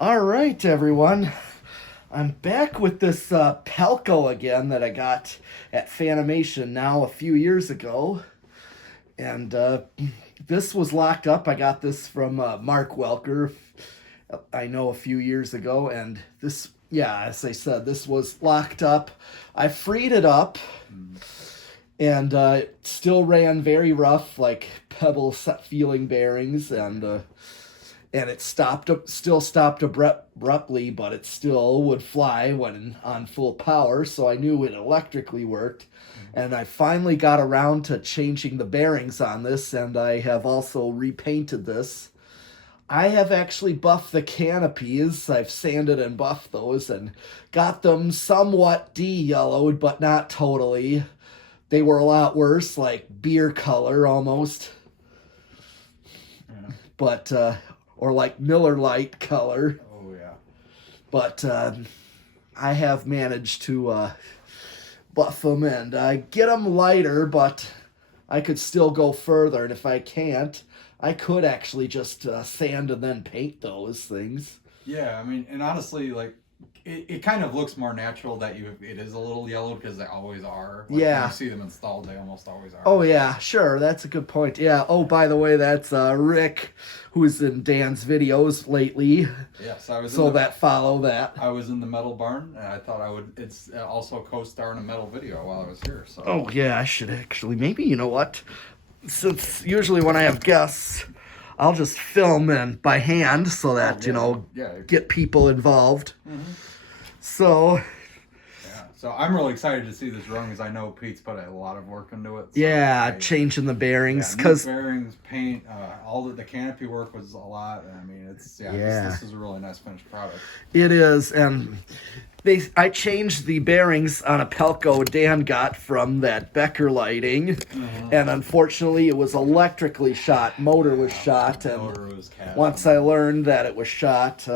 All right, everyone. I'm back with this Palco again that I got at Fanimation now a few years ago. And this was locked up. I got this from Mark Welker, I know, a few years ago. And this, yeah, as I said, this was locked up. I freed it up and it still ran very rough, like pebble feeling bearings. And it still stopped abruptly, but it still would fly when on full power, so I knew it electrically worked. And I finally got around to changing the bearings on this, and I have also repainted this. I have actually buffed the canopies. I've sanded and buffed those and got them somewhat de-yellowed, but not totally. They were a lot worse, like beer color almost. Yeah. But or like Miller Lite color. Oh, yeah. But I have managed to buff them and get them lighter, but I could still go further. And if I can't, I could actually just sand and then paint those things. Yeah, I mean, and honestly, like, it kind of looks more natural that it is a little yellow because they always are. Like, Yeah. When you see them installed, they almost always are. Oh, yeah, sure. That's a good point. Yeah. Oh, by the way, that's Rick, who's in Dan's videos lately. Yes, I was. So that follow that. I was in the metal barn, and I thought I would. It's also co-star in a metal video while I was here. So. Oh, yeah, I should actually. Maybe, you know what? Since usually when I have guests, I'll just film and by hand so that, get people involved. Mm-hmm. So, yeah. So I'm really excited to see this run because I know Pete's put a lot of work into it. So yeah, changing the bearings. New bearings, paint, all the canopy work was a lot. I mean, it's, this is a really nice finished product. It is, and I changed the bearings on a Palco Dan got from that Becker lighting, and unfortunately it was electrically shot. Motor was shot, and motor was cast. Once I learned that it was shot,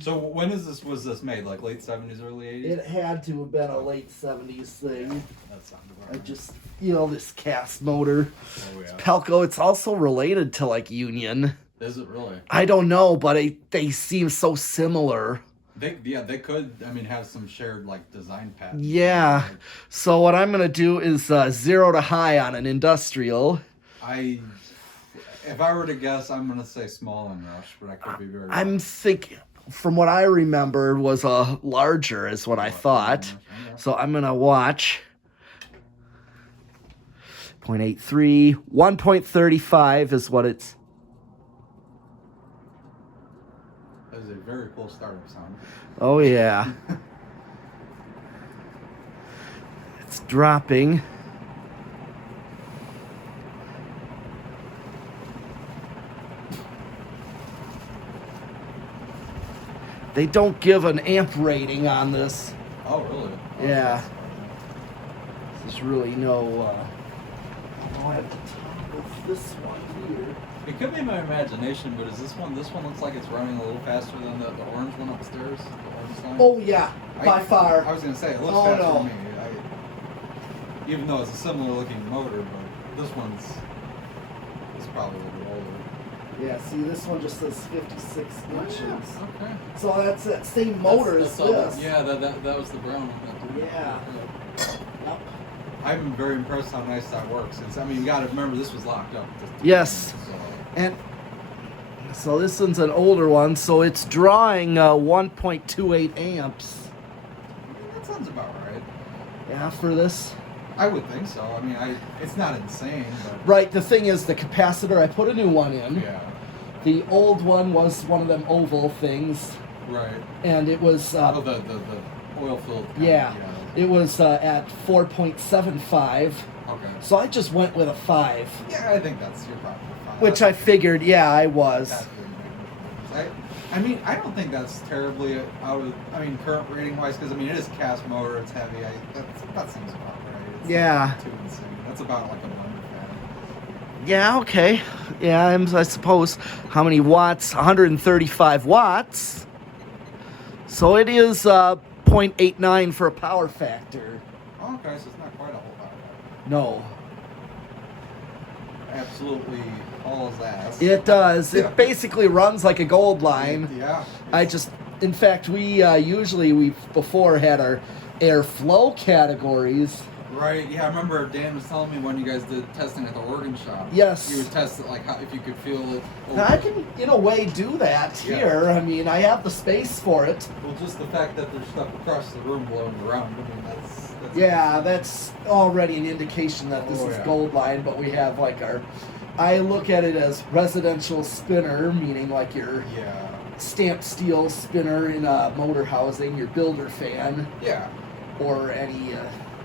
So when was this made? Like late 70s, early 80s? It had to have been a late 70s thing. Yeah, that sounds about right. I just, this cast motor. Oh, yeah. Palco, it's also related to like Union. Is it really? I don't know, but they seem so similar. They could, have some shared like design patterns. Yeah. So what I'm gonna do is 0 to high on an industrial. If I were to guess, I'm gonna say small and rush, but I could be very wrong. I'm thinking, from what I remember, was a larger is what I thought. So I'm gonna watch. 0.83, 1.35 is what it's. That is a very cool startup sound. Oh yeah. It's dropping. They don't give an amp rating on this. Oh, really? Yeah. There's really no. I have to toggle this one here. It could be my imagination, but is this one? This one looks like it's running a little faster than the orange one upstairs. The orange sign. Oh yeah, by far. I was gonna say it looks faster to me. Even though it's a similar looking motor, but this one's probably a little older. Yeah, see, this one just says 56 inches. Yeah, okay. So that's that same motor as this. Yeah, that was the brown one. Yeah. Yep. I'm very impressed how nice that works. You got to remember this was locked up. Yes. And so this one's an older one, so it's drawing 1.28 amps. That sounds about right. Yeah, for this. I would think so. It's not insane, but... Right, the thing is, the capacitor, I put a new one in. Yeah. The old one was one of them oval things. Right. And it was... the oil-filled... Yeah. It was at 4.75. Okay. So I just went with a 5. Yeah, I think that's your problem. Which I figured, yeah, I was. I don't think that's terribly out of... current rating-wise, because, it is cast motor, it's heavy. That seems about right. It's yeah. Not too insane. That's about like a blender fan. Yeah, okay. Yeah, I suppose. How many watts? 135 watts. So it is 0.89 for a power factor. Oh, okay, so it's not quite a whole lot. No. absolutely hauls ass. It does. Yeah. It basically runs like a gold line. Yeah. In fact, we we've before had our airflow categories. Right. Yeah, I remember Dan was telling me when you guys did testing at the organ shop. Yes. You would test it like how, if you could feel it. Now, I can, in a way, do that here. I mean, I have the space for it. Well, just the fact that there's stuff across the room blowing around. I mean, that's already an indication that this is gold line. But we have like I look at it as residential spinner, meaning like your stamped steel spinner in a motor housing, your builder fan. Yeah. Or any.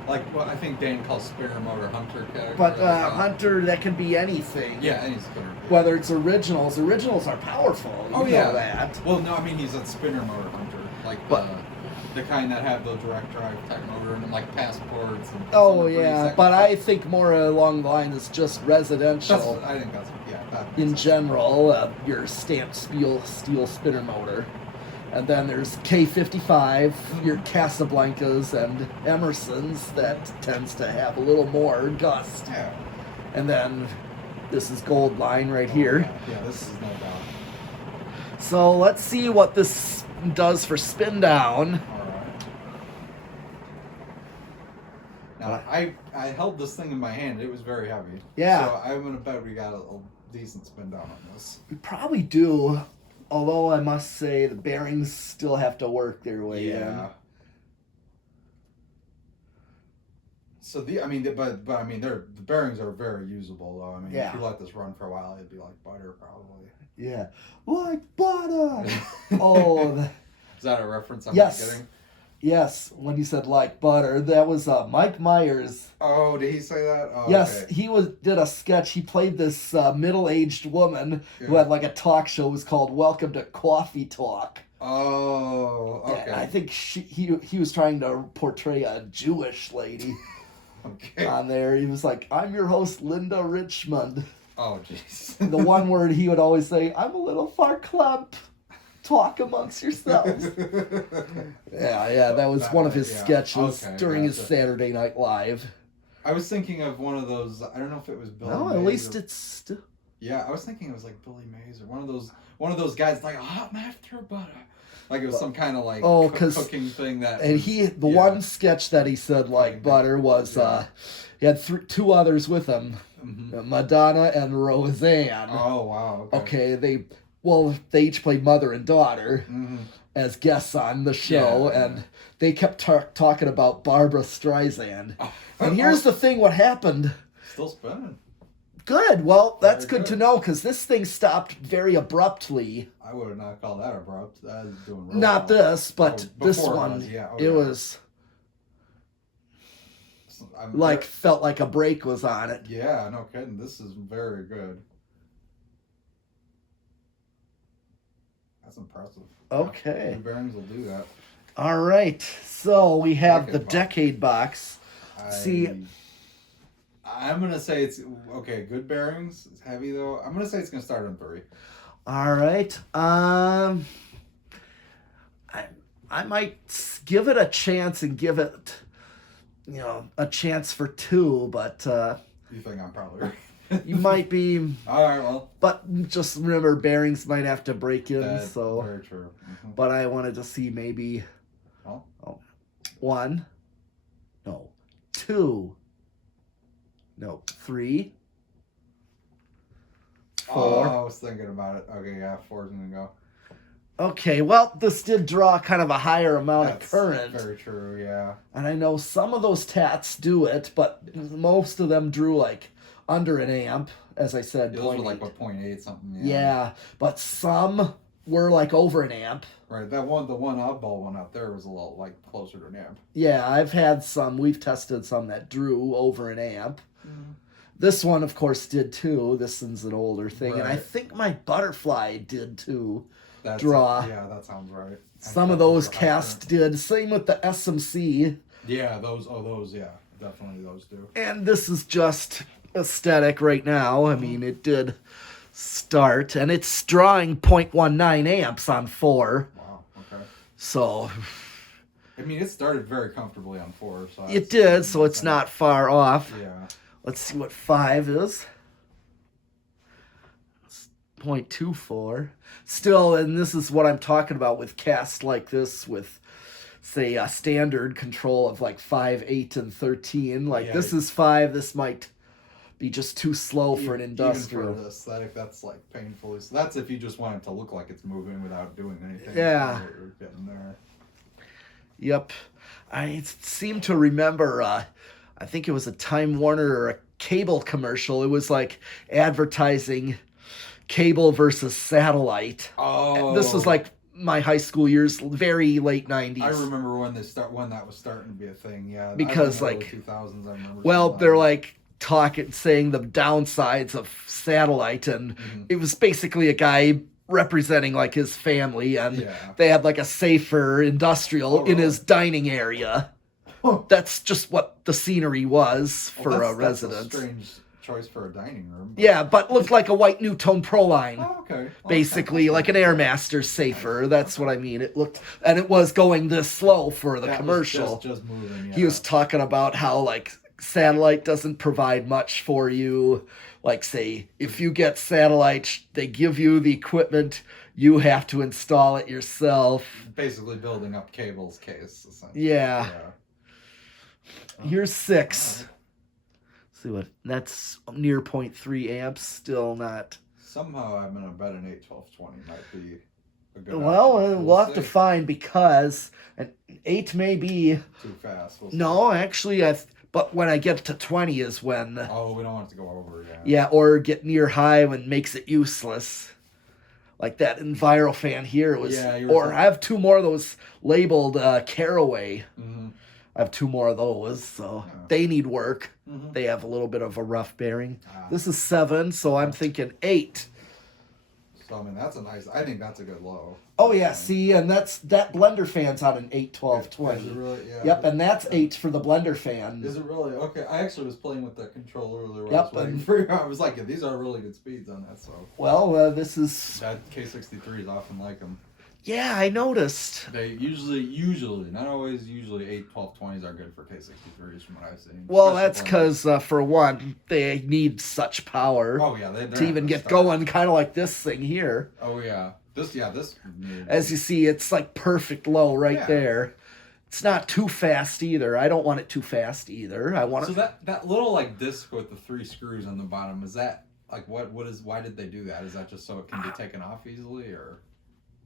Like what I think Dan calls spinner motor hunter category. But hunter, that can be anything. Yeah, any spinner. Yeah. Whether it's originals. Originals are powerful. You know that. Well, no, I mean he's a spinner motor hunter. Like the kind that have the direct drive type motor and like passports. And but I think more along the line is just residential. I think that's in general, your stamped steel spinner motor. And then there's K55, your Casablancas and Emersons that tends to have a little more gust. Yeah. And then this is gold line right here. Yeah, this is no doubt. So let's see what this does for spin down. All right. Now, I held this thing in my hand. It was very heavy. Yeah. So I'm going to bet we got a decent spin down on this. We probably do. Although I must say the bearings still have to work their way in. So the bearings are very usable though. I mean, if you let this run for a while, it'd be like butter probably. Yeah, like butter. Is that a reference I'm not getting? Yes, when you said like butter, that was Mike Myers. Oh, did he say that? Oh, yes, okay. he did a sketch. He played this middle-aged woman who had like a talk show. It was called Welcome to Coffee Talk. Oh, okay. And I think he was trying to portray a Jewish lady. Okay. On there, he was like, "I'm your host, Linda Richmond." Oh, jeez. The one word he would always say, "I'm a little farklemp. Talk amongst yourselves." That was one of his sketches during his Saturday Night Live. I was thinking of one of those. I don't know if it was Billy. No, at least it's still. Yeah, I was thinking it was like Billy Mays or one of those guys like hot after butter. Like it was some kind of like cooking thing that. And one sketch that he said like butter was he had two others with him, Madonna and Roseanne. Oh wow. Okay, they each played mother and daughter as guests on the show, and they kept talking about Barbara Streisand. And here's the thing: what happened? Still spinning. Good. Well, that's good to know because this thing stopped very abruptly. I would have not called that abrupt. That is doing really not well. This, but this one. It was. Felt like a brake was on it. Yeah, no kidding. This is very good. That's impressive. Okay. New bearings will do that. All right. So we have the decade box. I'm gonna say it's okay. Good bearings. It's heavy though. I'm gonna say it's gonna start on 3. All right. I might give it a chance and give it, a chance for 2, but you think I'm probably right. You might be. All right, well. But just remember, bearings might have to break in. That's so very true. Mm-hmm. But I wanted to see maybe 1, 2, 3, 4. Oh, I was thinking about it. Okay, yeah, 4's gonna go. Okay, well, this did draw kind of a higher amount of current. Very true, yeah. And I know some of those tats do it, but most of them drew like under an amp, as I said. Those were like 0.8 something. Yeah, but some were like over an amp. Right, the one oddball one out there was a little like closer to an amp. Yeah, we've tested some that drew over an amp. Mm. This one, of course, did too. This one's an older thing, and I think my butterfly did too. Draw. Yeah, that sounds right. Some of those cast did. Same with the SMC. Yeah, those definitely those do. And this is just aesthetic right now. I mean, it did start, and it's drawing 0.19 amps on 4. Wow, okay. So, I mean, it started very comfortably on 4. So it did, so it's not far off. Yeah. Let's see what 5 is. 0.24. Still, and this is what I'm talking about with cast like this with, say, a standard control of like 5, 8, and 13. Like Yeah, this is 5. This might be just too slow for an industrial. Even for the aesthetic, that's like painfully. So that's if you just want it to look like it's moving without doing anything. Yeah. What you're getting there. Yep. I seem to remember, I think it was a Time Warner or a cable commercial. It was like advertising cable versus satellite. Oh. This was like my high school years, very late 90s. I remember when that was starting to be a thing. Yeah. Because I remember like, 2000s. I remember. well, they're like saying the downsides of satellite, and it was basically a guy representing like his family, and they had like a safer industrial in his dining area. That's just what the scenery was for a residence. That's a strange choice for a dining room. Yeah, but looked like a white Newtone Proline. Oh, okay. Well, basically, like an Airmaster safer. That's what I mean. It looked, and it was going this slow for the commercial. Just moving. Yeah. He was talking about how like satellite doesn't provide much for you. Like, say, if you get satellite, they give you the equipment, you have to install it yourself. Basically building up cable's case, essentially. Yeah. Here's 6. Right. See what? That's near 0.3 amps. Still not. Somehow I'm going to bet an 81220 might be a good well, option. we'll have to find, because an 8 may be too fast. No, actually, but when I get to 20 is when... Oh, we don't want it to go over again. Yeah, or get near high when makes it useless. Like that Envirofan here was... or I have 2 more of those labeled Caraway. Mm-hmm. I have 2 more of those, so they need work. Mm-hmm. They have a little bit of a rough bearing. This is 7, so I'm thinking 8. So, I mean, I think that's a good low. Oh, yeah, see, and that blender fan's on an 8, 12, 20. Is it really? Yeah. Yep, and that's 8 for the blender fan. Is it really? Okay, I actually was playing with the controller earlier. Yep, I was like, these are really good speeds on that, so. Well, this is... That K63s often like them. Yeah, I noticed. They usually, not always, usually 8, 12, 20s are good for K63s from what I've seen. Well, that's because, for one, they need such power to even get going, kind of like this thing here. Oh, yeah. This. As you see, it's like perfect low there. It's not too fast either. I don't want it too fast either. I want it... So that little, like, disc with the 3 screws on the bottom, is that, like, why did they do that? Is that just so it can be taken off easily, or...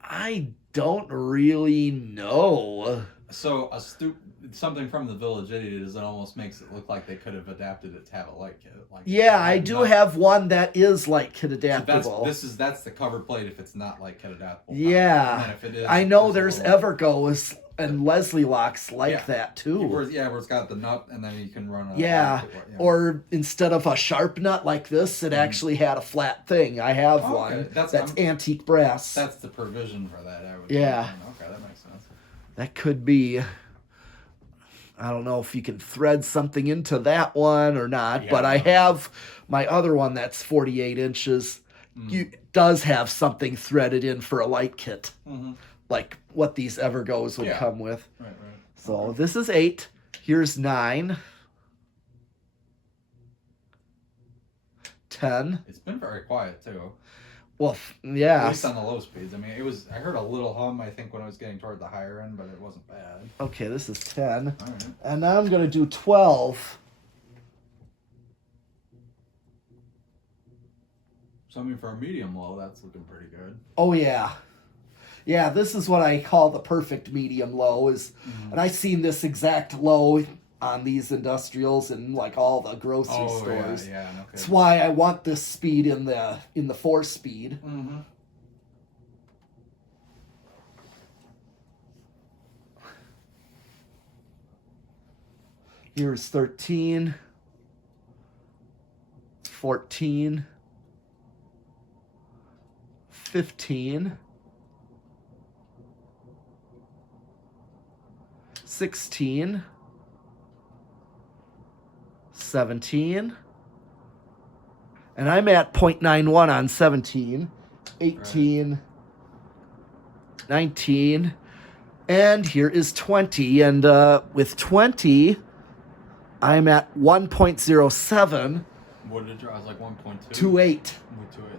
I don't really know. So something from the Village Idiot almost makes it look like they could have adapted it to have a light kit. Like I do have one that is light kit adaptable. So that's the cover plate if it's not light kit adaptable. Yeah, and then if it is, I know there's Evergo and Leslie locks that too. Where it's got the nut and then you can run or instead of a sharp nut like this, it actually had a flat thing. I have one. That's antique brass. That's the provision for that. I would. Yeah. Okay, that makes sense. That could be. I don't know if you can thread something into that one or not, but I have my other one that's 48 inches. Does have something threaded in for a light kit. Mm-hmm. Like what these Evergoes would come with. Right. So this is 8. Here's 9. 10. It's been very quiet too. Well, yeah. At least on the low speeds. I mean, I heard a little hum, I think, when I was getting toward the higher end, but it wasn't bad. Okay, this is 10. All right. And now I'm going to do 12. So, I mean, for a medium low, that's looking pretty good. Oh, yeah. Yeah, this is what I call the perfect medium low. And I've seen this exact low on these industrials in like all the grocery stores. Yeah, no kidding. That's why I want this speed in the 4-speed. Mm-hmm. Here's 13, 14, 15, 16, 17, and I'm at 0.91 on 17, 18, 19, and here is 20, and with 20, I'm at 1.07. What did it draw? It was like 1.2? 28.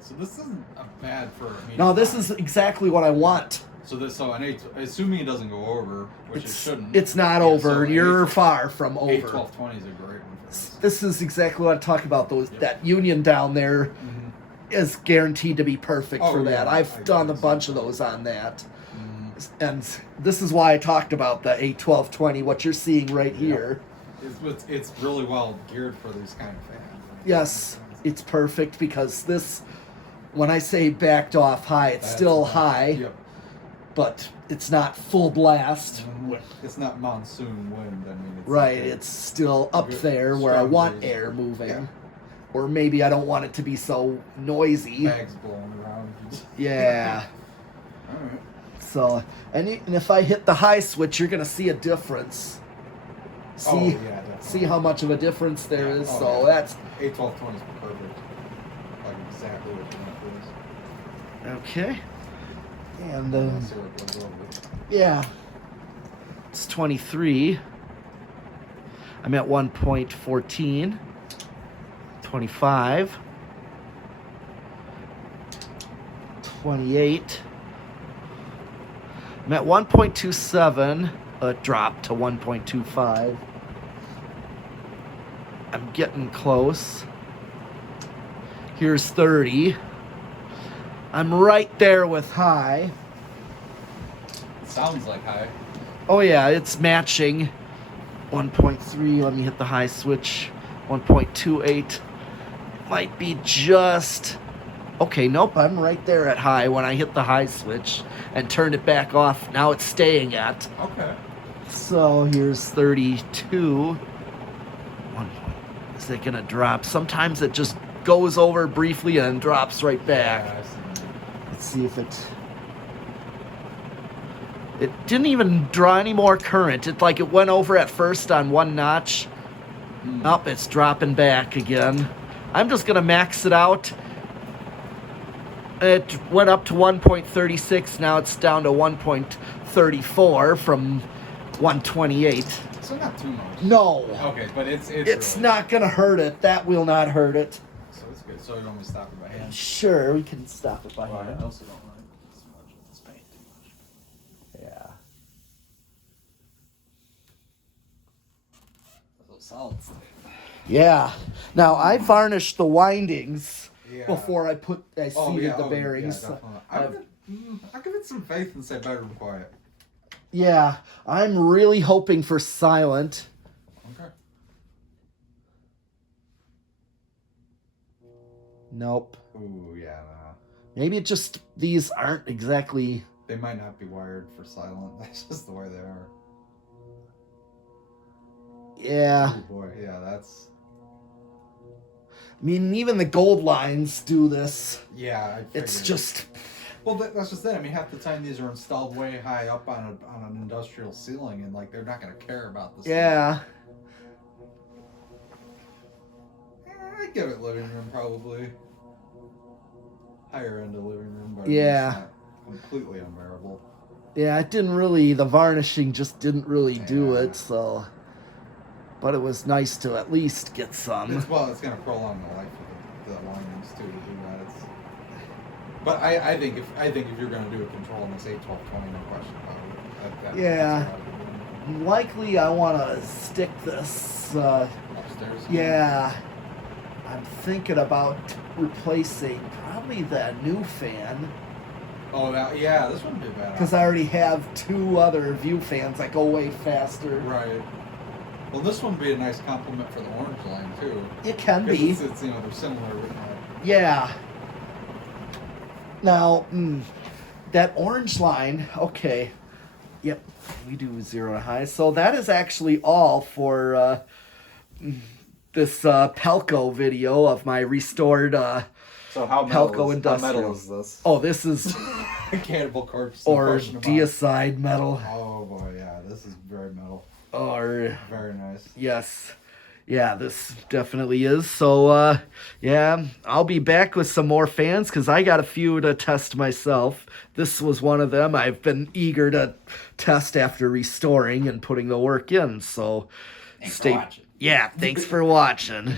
So this isn't bad for a medium. No, this is exactly what I want. So an 8, assuming it doesn't go over, which it shouldn't. It's not over. You're far from over. 8-12-20 is a great one for this. This is exactly what I talk about. That union down there is guaranteed to be perfect for that. I've done a bunch of those on that. And this is why I talked about the 8-12-20, what you're seeing right here. It's really well geared for these kind of fans. Yes, it's perfect because this, when I say backed off high, it's still high, but it's not full blast. It's not monsoon wind. I mean, It's still up there where I want air moving. Yeah. Or maybe I don't want it to be so noisy. Bags blowing around. Yeah. All right. So, and if I hit the high switch, you're gonna see a difference. See how much of a difference there is. That's 8-12-20 is perfect. Like exactly what you want for this. okay. And Let's see what it goes over. yeah, it's 23. I'm at 1.14. 25. 28. I'm at 1.27, it dropped to 1.25. I'm getting close. Here's 30. I'm right there with high. It sounds like high. Oh yeah, it's matching. 1.3, let me hit the high switch. 1.28. Might be just... Okay, nope, I'm right there at high when I hit the high switch and turned it back off. Now it's staying at. Okay. So here's 32. Is it going to drop? Sometimes it just goes over briefly and drops right back. Yeah, I see. Let's see if it... It didn't even draw any more current. It went over at first on one notch. Up, it's dropping back again. I'm just going to max it out. It went up to 1.36. Now it's down to 1.34 from 128. So not too much. No. Okay, but it's It's really, not going to hurt it. That will not hurt it. So it's good. So you want me to stop it by hand? Sure, we can stop it by Well, I hand. also don't want to smudge this paint too much. Yeah. Those solids. Yeah. Now, I varnished the windings Yeah. before I seated the bearings. Yeah, definitely. I'll give it some faith and say bedroom quiet. Yeah, I'm really hoping for silent. Okay. Nope. Ooh, yeah, nah. Maybe it just, these aren't exactly... They might not be wired for silent. That's just the way they are. Yeah. Oh boy, yeah, that's... I mean, even the gold lines do this. Yeah, It's just... Well, that's just it. I mean, half the time these are installed way high up on an industrial ceiling, and like they're not going to care about this. Yeah. I'd give it living room probably. Higher end of living room, but Yeah. it's not completely unbearable. Yeah, it didn't really... The varnishing just didn't really do it, so... But it was nice to at least get some. It's going to prolong the life of the windings too to do that. But I think if you're going to do a control in this 8-12-20, no question about it. Yeah. Likely I want to stick this... Upstairs? Yeah. I'm thinking about replacing probably the new fan. Oh, yeah, this wouldn't be bad. Because I already have 2 other view fans that go way faster. Right. Well, this one would be a nice compliment for the orange line, too. It can be. It's they're similar. Yeah. Now, that orange line, okay. Yep, we do 0 to high. So that is actually all for this Palco video of my restored So how Palco Industrial. How metal is this? Oh, this is Cannibal Corpse. or deicide metal. Oh boy, yeah, this is very metal. Or Very nice. yes. Yeah, this definitely is. So, yeah, I'll be back with some more fans because I got a few to test myself. This was one of them I've been eager to test after restoring and putting the work in. So, Thanks for watching. Yeah, thanks for watching.